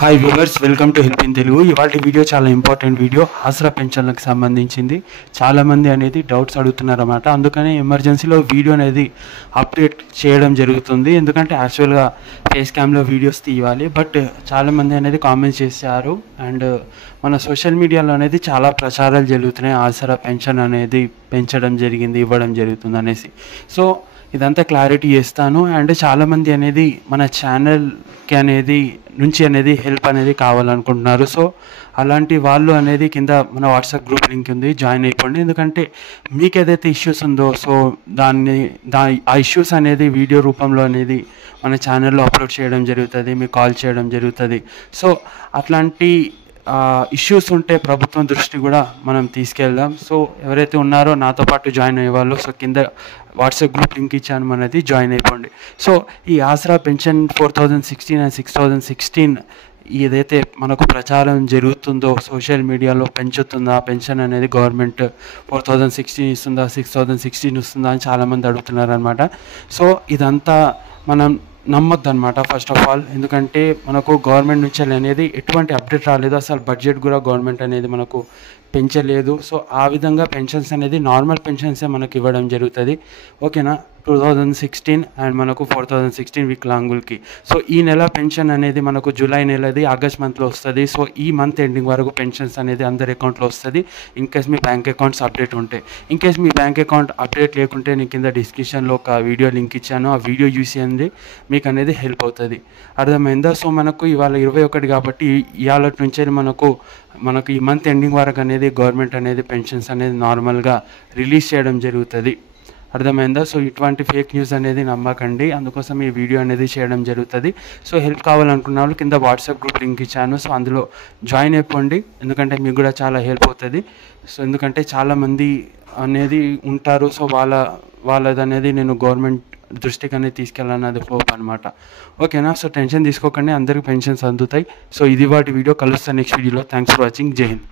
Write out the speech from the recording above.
Hi viewers, welcome to help in Telugu. ఇవాళ video చాలా important video. ఆసరా పెన్షన్లకు సంబంధించింది. చాలామంది అనేది డౌట్స్ అడుగుతున్నారు అన్నమాట. అందుకని ఎమర్జెన్సీలో వీడియో అనేది అప్డేట్ చేయడం జరుగుతుంది. ఎందుకంటే యాక్చువల్గా ఫేస్ క్యామ్లో వీడియోస్ తీయాలి, బట్ చాలామంది అనేది కామెంట్స్ చేశారు. అండ్ మన సోషల్ మీడియాలో అనేది చాలా ప్రచారాలు జరుగుతున్నాయి. ఆసరా పెన్షన్ అనేది పెంచడం జరిగింది, ఇవ్వడం జరుగుతుంది అనేసి. సో ఇదంతా క్లారిటీ చేస్తాను. అండ్ చాలామంది అనేది మన ఛానల్కి అనేది హెల్ప్ అనేది కావాలనుకుంటున్నారు. సో అలాంటి వాళ్ళు అనేది కింద మన వాట్సాప్ గ్రూప్ లింక్ ఉంది, జాయిన్ అయిపోండి. ఎందుకంటే మీకు ఏదైతే ఇష్యూస్ ఉందో సో ఆ ఇష్యూస్ అనేది వీడియో రూపంలో అనేది మన ఛానల్లో అప్లోడ్ చేయడం జరుగుతుంది, మీకు కాల్ చేయడం జరుగుతుంది. సో అట్లాంటి ఇష్యూస్ ఉంటే ప్రభుత్వం దృష్టి కూడా మనం తీసుకెళ్దాం. సో ఎవరైతే ఉన్నారో నాతో పాటు జాయిన్ అయ్యేవాళ్ళు, సో కింద వాట్సాప్ గ్రూప్ లింక్ ఇచ్చాను, మనది జాయిన్ అయిపోండి. సో ఈ ఆసరా పెన్షన్ 4016 అండ్ 6016 ఏదైతే మనకు ప్రచారం జరుగుతుందో సోషల్ మీడియాలో పెంచుతుందా పెన్షన్ అనేది, గవర్నమెంట్ 4016 ఇస్తుందా 6016 ఇస్తుందా అని చాలామంది అడుగుతున్నారు అనమాట. సో ఇదంతా మనం నమ్మొద్దు అనమాట ఫస్ట్ ఆఫ్ ఆల్. ఎందుకంటే మనకు గవర్నమెంట్ నుంచి అనేది ఎటువంటి అప్డేట్ రాలేదు, అసలు బడ్జెట్ కూడా గవర్నమెంట్ అనేది మనకు పెంచలేదు. సో ఆ విధంగా పెన్షన్స్ అనేది నార్మల్ పెన్షన్సే మనకు ఇవ్వడం జరుగుతుంది. ఓకేనా, 2016 అండ్ మనకు 4016 వికలాంగులకి. సో ఈ నెల పెన్షన్ అనేది మనకు జూలై నెలది ఆగస్ట్ మంత్లో వస్తుంది. సో ఈ మంత్ ఎండింగ్ వరకు పెన్షన్స్ అనేది అందరి అకౌంట్లో వస్తుంది, ఇన్కేస్ మీ బ్యాంక్ అకౌంట్స్ అప్డేట్ ఉంటే. ఇన్కేస్ మీ బ్యాంక్ అకౌంట్ అప్డేట్ లేకుంటే నేను కింద డిస్క్రిప్షన్లో ఒక వీడియో లింక్ ఇచ్చాను, ఆ వీడియో చూసి అనేది మీకు అనేది హెల్ప్ అవుతుంది. అర్థమైందా? సో మనకు ఇవాళ 21 కాబట్టి ఇవాళ నుంచే మనకు ఈ మంత్ ఎండింగ్ వరకు అనేది గవర్నమెంట్ అనేది పెన్షన్స్ అనేది నార్మల్గా రిలీజ్ చేయడం జరుగుతుంది. అర్థమైందా? సో ఇటువంటి ఫేక్ న్యూస్ అనేది నమ్మకండి, అందుకోసం ఈ వీడియో అనేది చేయడం జరుగుతుంది. సో హెల్ప్ కావాలనుకున్న వాళ్ళు కింద వాట్సాప్ గ్రూప్ లింక్ ఇచ్చాను, సో అందులో జాయిన్ అయిపోండి. ఎందుకంటే మీకు కూడా చాలా హెల్ప్ అవుతుంది. సో ఎందుకంటే చాలామంది అనేది ఉంటారు, సో వాళ్ళది అనేది నేను గవర్నమెంట్ దృష్టికి అనేది తీసుకెళ్ళాలన్నది హోప్ అనమాట. ఓకేనా? సో టెన్షన్ తీసుకోకండి, అందరికీ పెన్షన్స్ అందుతాయి. సో ఇది వాటి వీడియో, కలుస్తాను నెక్స్ట్ వీడియోలో. Thanks for watching. జై హింద్.